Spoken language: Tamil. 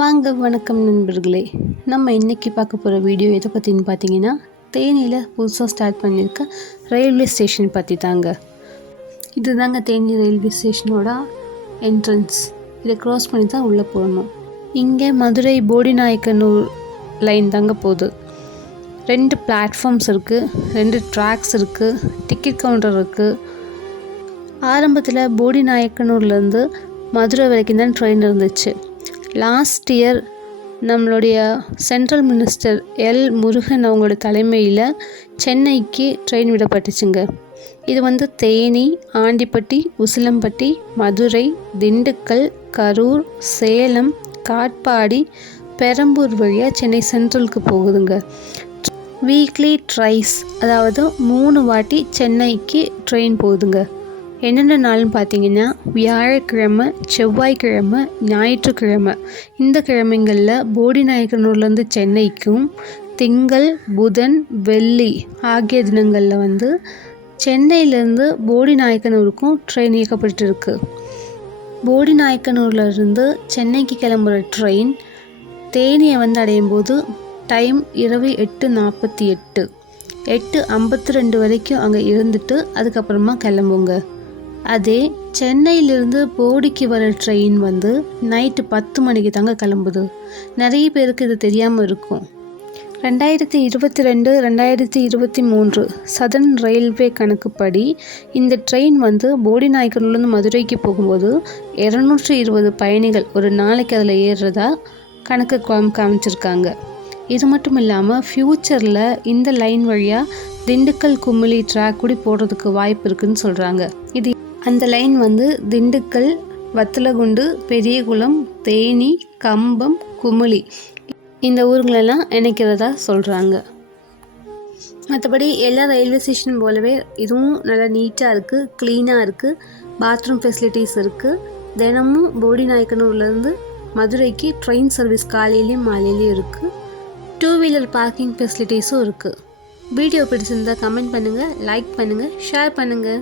வாங்க வணக்கம் நண்பர்களே. நம்ம இன்றைக்கி பார்க்க போகிற வீடியோ எதை பற்றின்னு பார்த்தீங்கன்னா தேனியில் புதுசாக ஸ்டார்ட் பண்ணியிருக்க ரயில்வே ஸ்டேஷன் பற்றி தாங்க. இது தாங்க தேனி ரயில்வே ஸ்டேஷனோட என்ட்ரன்ஸ் இதை க்ராஸ் பண்ணி தான் உள்ளே போகணும். இங்கே மதுரை போடிநாயக்கனூர் லைன் தாங்க போகுது. ரெண்டு பிளாட்ஃபார்ம்ஸ் இருக்குது ரெண்டு ட்ராக்ஸ் இருக்குது டிக்கெட் கவுண்டர் இருக்குது ஆரம்பத்தில் போடிநாயக்கனூர்லேருந்து மதுரை வரைக்கும் தான் ட்ரெயின் இருந்துச்சு. லாஸ்ட் இயர் நம்மளுடைய சென்ட்ரல் மினிஸ்டர் எல் முருகன் அவங்களோட தலைமையில் சென்னைக்கு ட்ரெயின் விடப்பட்டுச்சுங்க. இது வந்து தேனி ஆண்டிப்பட்டி உசிலம்பட்டி மதுரை திண்டுக்கல் கரூர் சேலம் காட்பாடி பெரம்பூர் வழியாக சென்னை சென்ட்ரலுக்கு போகுதுங்க. வீக்லி ட்ரைஸ் அதாவது மூணு வாட்டி சென்னைக்கு ட்ரெயின் போகுதுங்க. என்னென்ன நாள்னு பார்த்தீங்கன்னா வியாழக்கிழமை செவ்வாய்க்கிழமை ஞாயிற்றுக்கிழமை. இந்த கிழமைங்களில் போடிநாயக்கனூர்லேருந்து சென்னைக்கும் திங்கள் புதன் வெள்ளி ஆகிய தினங்களில் வந்து சென்னையிலேருந்து போடிநாயக்கனூருக்கும் ட்ரெயின் இயக்கப்பட்டிருக்கு. போடிநாயக்கனூர்லேருந்து சென்னைக்கு கிளம்புற ட்ரெயின் தேனியை வந்து அடையும் போது டைம் இரவு எட்டு நாற்பத்தி எட்டு. எட்டு ஐம்பத்தி ரெண்டு வரைக்கும் அங்கே இருந்துட்டு அதுக்கப்புறமா கிளம்புங்க. அதே சென்னையிலிருந்து போடிக்கு வர ட்ரெயின் வந்து நைட்டு பத்து மணிக்கு தாங்க கிளம்புது. நிறைய பேருக்கு இது தெரியாமல் இருக்கும். ரெண்டாயிரத்தி இருபத்தி ரெண்டு ரெண்டாயிரத்தி இருபத்தி மூன்று சதர்ன் ரயில்வே கணக்குப்படி இந்த ட்ரெயின் வந்து போடிநாயக்கனூர்லேருந்து மதுரைக்கு போகும்போது இரநூற்றி இருபது பயணிகள் ஒரு நாளைக்கு அதில் ஏறுறதா கணக்கு காம் காமிச்சிருக்காங்க. இது மட்டும் இல்லாமல் ஃப்யூச்சரில் இந்த லைன் வழியாக திண்டுக்கல் குமிழி ட்ராக் கூட போடுறதுக்கு வாய்ப்பு இருக்குதுன்னு சொல்கிறாங்க இது அந்த லைன் வந்து திண்டுக்கல் வத்தலகுண்டு பெரியகுளம் தேனி கம்பம் குமுளி இந்த ஊருங்களெல்லாம் இணைக்கிறதா சொல்கிறாங்க மற்றபடி எல்லா ரயில்வே ஸ்டேஷன் போலவே இதுவும் நல்லா நீட்டாக இருக்குது க்ளீனாக இருக்குது பாத்ரூம் ஃபெசிலிட்டிஸ் இருக்குது தினமும் போடி நாயக்கனூர்லேருந்து மதுரைக்கு ட்ரெயின் சர்வீஸ் காலையிலையும் மாலையிலையும் இருக்குது டூ வீலர் பார்க்கிங் ஃபெசிலிட்டிஸும் இருக்குது வீடியோ பிடிச்சிருந்தா கமெண்ட் பண்ணுங்கள் லைக் பண்ணுங்கள் ஷேர் பண்ணுங்கள்